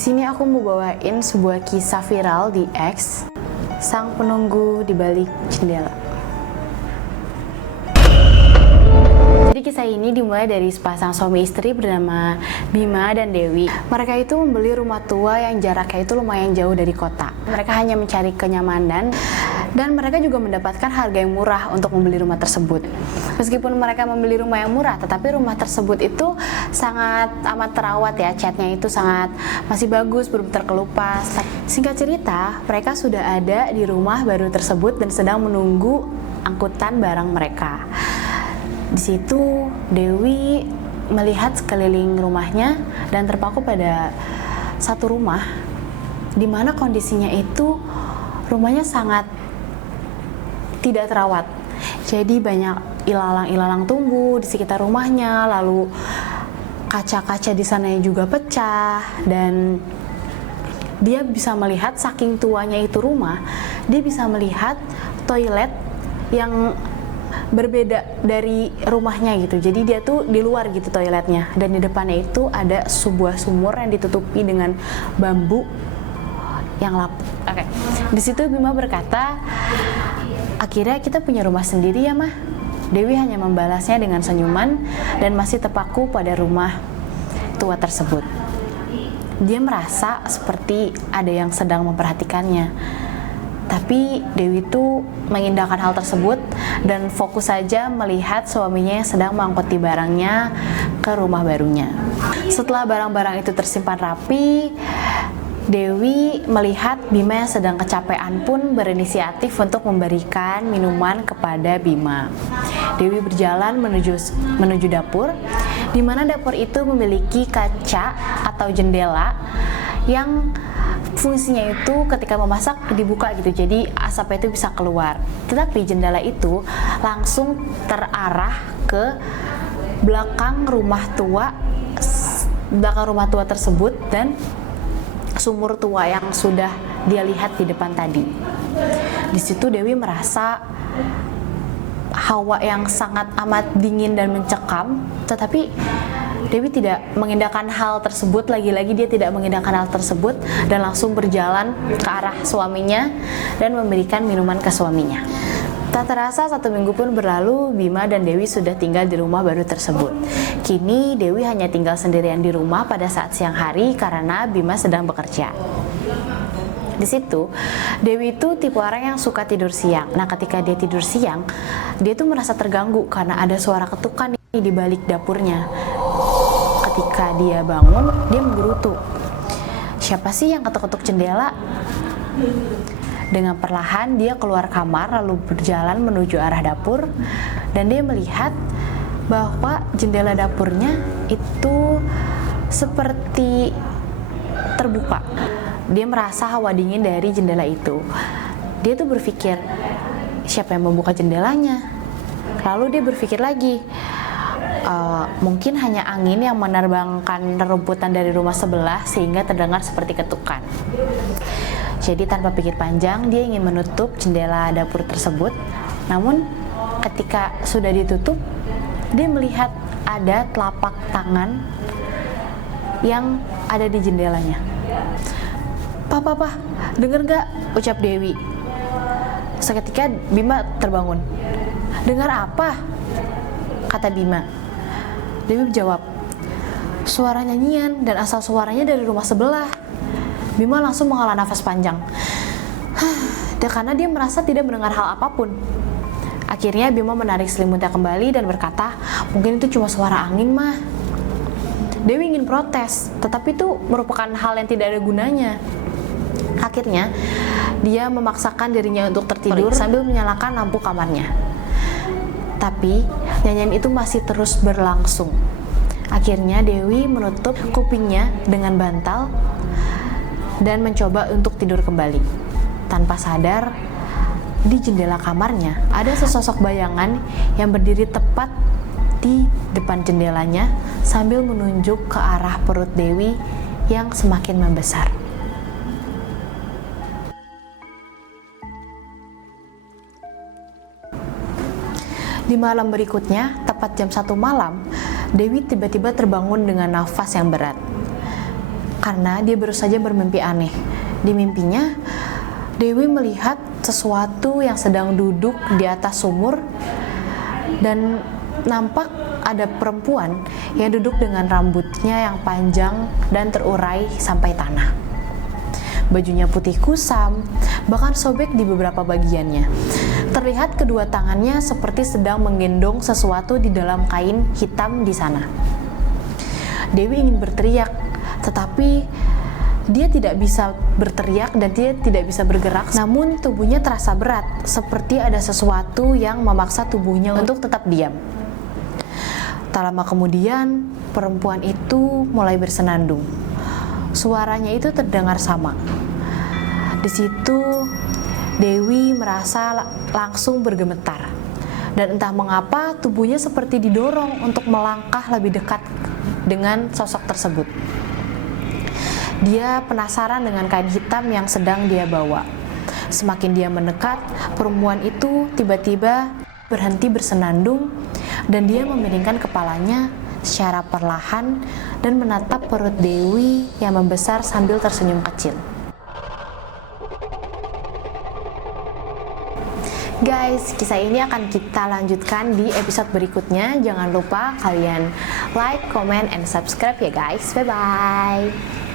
Di sini aku mau bawain sebuah kisah viral di X, sang penunggu di balik jendela. Jadi kisah ini dimulai dari sepasang suami istri bernama Bima dan Dewi. Mereka itu membeli rumah tua yang jaraknya itu lumayan jauh dari kota. Mereka hanya mencari kenyamanan dan mereka juga mendapatkan harga yang murah untuk membeli rumah tersebut. Meskipun mereka membeli rumah yang murah, tetapi rumah tersebut itu sangat amat terawat ya, catnya itu sangat masih bagus, belum terkelupas. Singkat cerita, mereka sudah ada di rumah baru tersebut dan sedang menunggu angkutan barang mereka. Di situ Dewi melihat sekeliling rumahnya dan terpaku pada satu rumah di mana kondisinya itu rumahnya sangat tidak terawat. Jadi banyak ilalang-ilalang tumbuh di sekitar rumahnya, lalu kaca-kaca di sana juga pecah, dan dia bisa melihat saking tuanya itu rumah, dia bisa melihat toilet yang berbeda dari rumahnya gitu. Jadi dia tuh di luar gitu toiletnya, dan di depannya itu ada sebuah sumur yang ditutupi dengan bambu yang lapuk. Oke. Di situ Bima berkata, "Akhirnya kita punya rumah sendiri ya, Mah." Dewi hanya membalasnya dengan senyuman dan masih terpaku pada rumah tua tersebut. Dia merasa seperti ada yang sedang memperhatikannya. Tapi Dewi itu mengindahkan hal tersebut dan fokus saja melihat suaminya yang sedang mengangkuti barangnya ke rumah barunya. Setelah barang-barang itu tersimpan rapi, Dewi melihat Bima yang sedang kecapean pun berinisiatif untuk memberikan minuman kepada Bima. Dewi berjalan menuju dapur, di mana dapur itu memiliki kaca atau jendela yang fungsinya itu ketika memasak dibuka gitu, jadi asapnya itu bisa keluar. Tetapi jendela itu langsung terarah ke belakang rumah tua tersebut dan sumur tua yang sudah dia lihat di depan tadi. Di situ Dewi merasa hawa yang sangat amat dingin dan mencekam, tetapi Dewi tidak mengindahkan hal tersebut, lagi-lagi dia tidak mengindahkan hal tersebut dan langsung berjalan ke arah suaminya dan memberikan minuman ke suaminya. Tak terasa 1 minggu pun berlalu, Bima dan Dewi sudah tinggal di rumah baru tersebut. Kini Dewi hanya tinggal sendirian di rumah pada saat siang hari karena Bima sedang bekerja. Di situ, Dewi itu tipe orang yang suka tidur siang. Nah, ketika dia tidur siang, dia tuh merasa terganggu karena ada suara ketukan di balik dapurnya. Ketika dia bangun, dia menggerutu. Siapa sih yang ketuk-ketuk jendela? Dengan perlahan dia keluar kamar lalu berjalan menuju arah dapur, dan dia melihat bahwa jendela dapurnya itu seperti terbuka. Dia merasa hawa dingin dari jendela itu. Dia tuh berpikir, siapa yang membuka jendelanya? Lalu dia berpikir lagi, mungkin hanya angin yang menerbangkan rerumputan dari rumah sebelah sehingga terdengar seperti ketukan. Jadi tanpa pikir panjang, dia ingin menutup jendela dapur tersebut. Namun ketika sudah ditutup, dia melihat ada telapak tangan yang ada di jendelanya. "Papa, denger gak?" ucap Dewi. Seketika Bima terbangun. "Dengar apa?" kata Bima. Dewi menjawab, "Suara nyanyian, dan asal suaranya dari rumah sebelah." Bima langsung menghela nafas panjang. Dan karena dia merasa tidak mendengar hal apapun. Akhirnya Bima menarik selimutnya kembali dan berkata, "Mungkin itu cuma suara angin, Mah." Dewi ingin protes, tetapi itu merupakan hal yang tidak ada gunanya. Akhirnya dia memaksakan dirinya untuk tertidur sambil menyalakan lampu kamarnya. Tapi nyanyian itu masih terus berlangsung. Akhirnya Dewi menutup kupingnya dengan bantal dan mencoba untuk tidur kembali. Tanpa sadar, di jendela kamarnya ada sesosok bayangan yang berdiri tepat di depan jendelanya sambil menunjuk ke arah perut Dewi yang semakin membesar. Di malam berikutnya, tepat jam 1 malam, Dewi tiba-tiba terbangun dengan nafas yang berat. karena dia baru saja bermimpi aneh. Di mimpinya, Dewi melihat sesuatu yang sedang duduk di atas sumur dan nampak ada perempuan yang duduk dengan rambutnya yang panjang dan terurai sampai tanah. Bajunya putih kusam, bahkan sobek di beberapa bagiannya. Terlihat kedua tangannya seperti sedang menggendong sesuatu di dalam kain hitam di sana. Dewi ingin berteriak, tetapi dia tidak bisa berteriak dan dia tidak bisa bergerak. Namun tubuhnya terasa berat, seperti ada sesuatu yang memaksa tubuhnya untuk tetap diam. Tak lama kemudian, perempuan itu mulai bersenandung. Suaranya itu terdengar sama. Di situ, Dewi merasa langsung bergemetar. Dan entah mengapa tubuhnya seperti didorong untuk melangkah lebih dekat dengan sosok tersebut. Dia penasaran dengan kain hitam yang sedang dia bawa. Semakin dia mendekat, perempuan itu tiba-tiba berhenti bersenandung dan dia memiringkan kepalanya secara perlahan dan menatap perut Dewi yang membesar sambil tersenyum kecil. Guys, kisah ini akan kita lanjutkan di episode berikutnya. Jangan lupa kalian like, comment, and subscribe ya guys. Bye-bye.